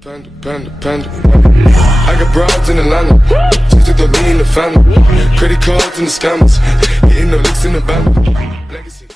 Panda. I got broads in Atlanta, just took the lean in the family. Credit cards and the scammers, hitting the licks in the band. Legacies.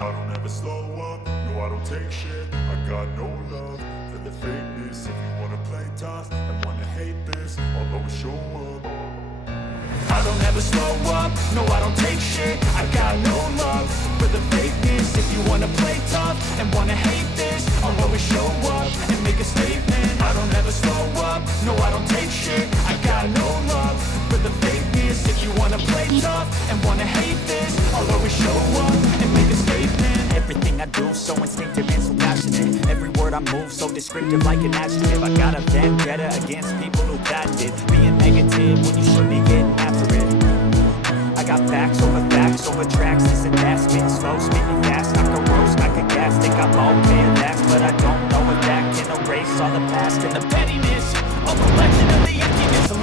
I don't ever slow up, no I don't take shit. I got no love for the fakeness. If you wanna play tough and wanna hate this, I'll always show up. I don't ever slow up, no I don't take shit. I got no love for the fakeness. If you wanna play tough and wanna hate this, I'll always show up and make a statement. I don't ever slow up, no I don't take shit. I got no love for the fakeness. If you wanna play tough and wanna hate this, I'll always show up and make a statement. Everything I do so instinctive and so passionate. Every word I move so descriptive like an adjective. I got a vendetta against people who patented being negative when you should be getting after it. I got facts over tracks. This and that, spitting slow, spitting fast. I could roast, I could gas, think I'm okay at that, but I don't know if that can erase all the past and the pettiness of the legend of the emptiness.